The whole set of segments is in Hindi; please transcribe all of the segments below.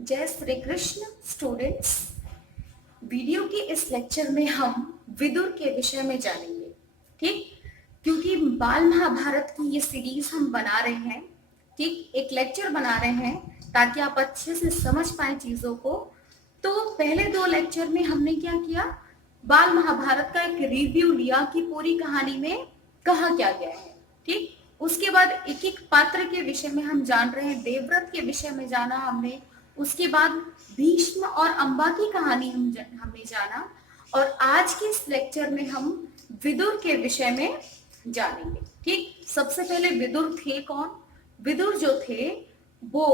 जय श्री कृष्ण स्टूडेंट्स। वीडियो के इस लेक्चर में हम विदुर के विषय में जानेंगे। ठीक, क्योंकि बाल महाभारत की ये सीरीज हम बना रहे हैं। ठीक, एक लेक्चर बना रहे हैं ताकि आप अच्छे से समझ पाए चीजों को। तो पहले दो लेक्चर में हमने क्या किया, बाल महाभारत का एक रिव्यू लिया कि पूरी कहानी में कहा क्या गया है। ठीक, उसके बाद एक एक पात्र के विषय में हम जान रहे हैं, देवव्रत के विषय में जाना हमने। उसके बाद भीष्म और अंबा की कहानी हमने जाना। और आज के इस लेक्चर में हम विदुर के विषय में जानेंगे। ठीक, सबसे पहले विदुर थे कौन? विदुर जो थे वो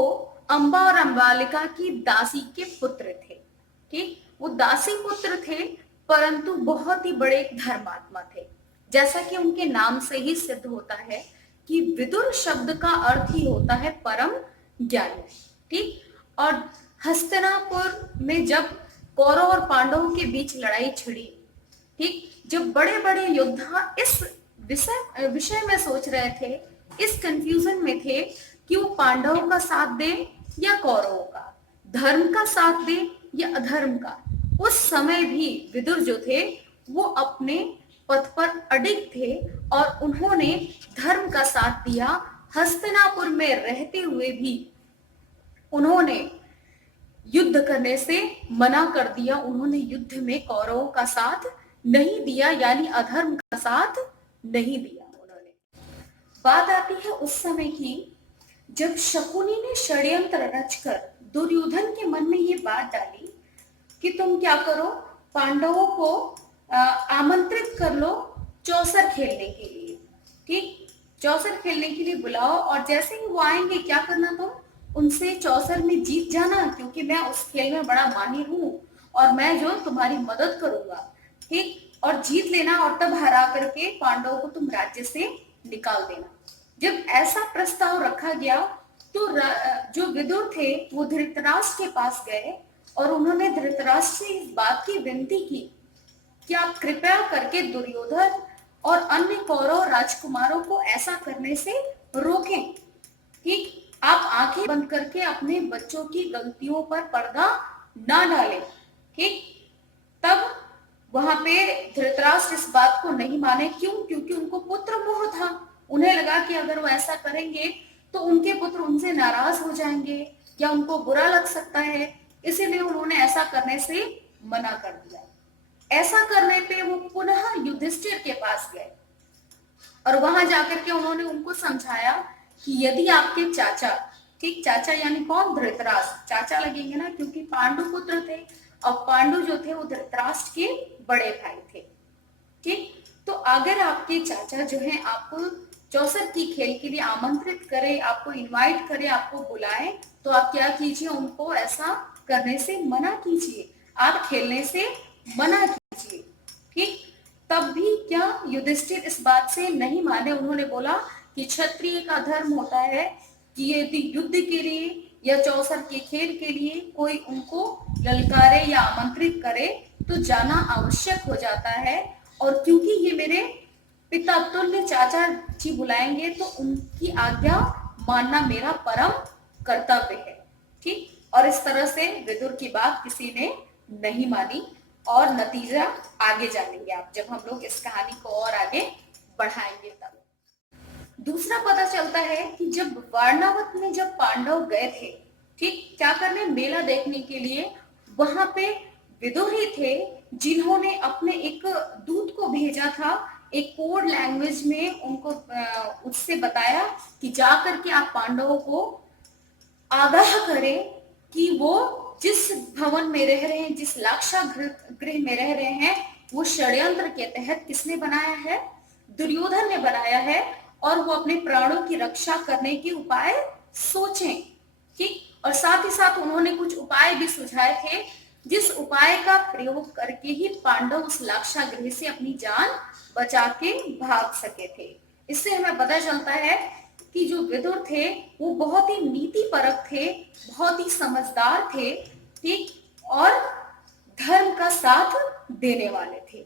अंबा और अंबालिका की दासी के पुत्र थे। ठीक, वो दासी पुत्र थे परंतु बहुत ही बड़े धर्मात्मा थे। जैसा कि उनके नाम से ही सिद्ध होता है कि विदुर शब्द का अर्थ ही होता है परम ज्ञानी। ठीक, और हस्तिनापुर में जब कौरव और पांडवों के बीच लड़ाई छिड़ी, ठीक, जब बड़े बड़े योद्धा इस विषय में सोच रहे थे, इस कंफ्यूजन में थे कि वो पांडवों का साथ दे या कौरवों का, धर्म का साथ दे या अधर्म का, उस समय भी विदुर जो थे वो अपने पथ पर अडिग थे और उन्होंने धर्म का साथ दिया। हस्तिनापुर में रहते हुए भी उन्होंने युद्ध करने से मना कर दिया। उन्होंने युद्ध में कौरवों का साथ नहीं दिया, यानी अधर्म का साथ नहीं दिया उन्होंने। बात आती है उस समय की जब शकुनी ने षड्यंत्र रचकर दुर्योधन के मन में ये बात डाली कि तुम क्या करो, पांडवों को आमंत्रित कर लो चौसर खेलने के लिए। ठीक, चौसर खेलने के लिए बुलाओ और जैसे ही वो आएंगे क्या करना, तुम उनसे चौसर में जीत जाना, क्योंकि मैं उस खेल में बड़ा माहिर हूं और मैं जो तुम्हारी मदद करूंगा। ठीक, और जीत लेना और तब हरा करके पांडवों को तुम राज्य से निकाल देना। जब ऐसा प्रस्ताव रखा गया तो जो विदुर थे वो धृतराष्ट्र के पास गए और उन्होंने धृतराष्ट्र से इस बात की विनती की कि आप कृपया करके दुर्योधन और अन्य कौरव राजकुमारों को ऐसा करने से रोकें। ठीक, आप आंखें बंद करके अपने बच्चों की गलतियों पर पर्दा ना डालें। ठीक, तब वहां पे धृतराष्ट्र इस बात को नहीं माने। क्यों? क्योंकि उनको पुत्र मोह था। उन्हें लगा कि अगर वो ऐसा करेंगे तो उनके पुत्र उनसे नाराज हो जाएंगे या उनको बुरा लग सकता है, इसीलिए उन्होंने ऐसा करने से मना कर दिया। ऐसा करने पे वो पुनः युधिष्ठिर के पास गए और वहां जाकर के उन्होंने उनको समझाया कि यदि आपके चाचा, ठीक, चाचा यानी कौन? धृतराष्ट्र, चाचा लगेंगे ना, क्योंकि पांडु पुत्र थे और पांडु जो थे वो धृतराष्ट्र के बड़े भाई थे। ठीक, तो अगर आपके चाचा जो है आपको चौसर की खेल के लिए आमंत्रित करे, आपको इनवाइट करे, आपको बुलाए, तो आप क्या कीजिए, उनको ऐसा करने से मना कीजिए, आप खेलने से मना कीजिए। ठीक, तब भी क्या युधिष्ठिर इस बात से नहीं माने। उन्होंने बोला कि क्षत्रिय का धर्म होता है कि यदि युद्ध के लिए या चौसर के खेल के लिए कोई उनको ललकारे या आमंत्रित करे तो जाना आवश्यक हो जाता है। और क्योंकि ये मेरे पिता तुल्य चाचा जी बुलाएंगे तो उनकी आज्ञा मानना मेरा परम कर्तव्य है। ठीक, और इस तरह से विदुर की बात किसी ने नहीं मानी और नतीजा आगे जानेंगे आप, जब हम लोग इस कहानी को और आगे बढ़ाएंगे तब। दूसरा पता चलता है कि जब वारणावत में जब पांडव गए थे, ठीक, क्या करने, मेला देखने के लिए, वहां पे विदुर ही थे जिन्होंने अपने एक दूत को भेजा था, एक कोड लैंग्वेज में उनको उससे बताया कि जाकर के आप पांडवों को आगाह करें कि वो जिस भवन में रह रहे हैं, जिस लाक्षागृह में रह रहे हैं, वो षड्यंत्र के तहत किसने बनाया है? दुर्योधन ने बनाया है, और वो अपने प्राणों की रक्षा करने के उपाय सोचें। ठीक, और साथ ही साथ उन्होंने कुछ उपाय भी सुझाए थे जिस उपाय का प्रयोग करके ही पांडव उस लाक्षागृह से अपनी जान बचा के भाग सके थे। इससे हमें पता चलता है कि जो विदुर थे वो बहुत ही नीतिपरक थे, बहुत ही समझदार थे। ठीक, और धर्म का साथ देने वाले थे।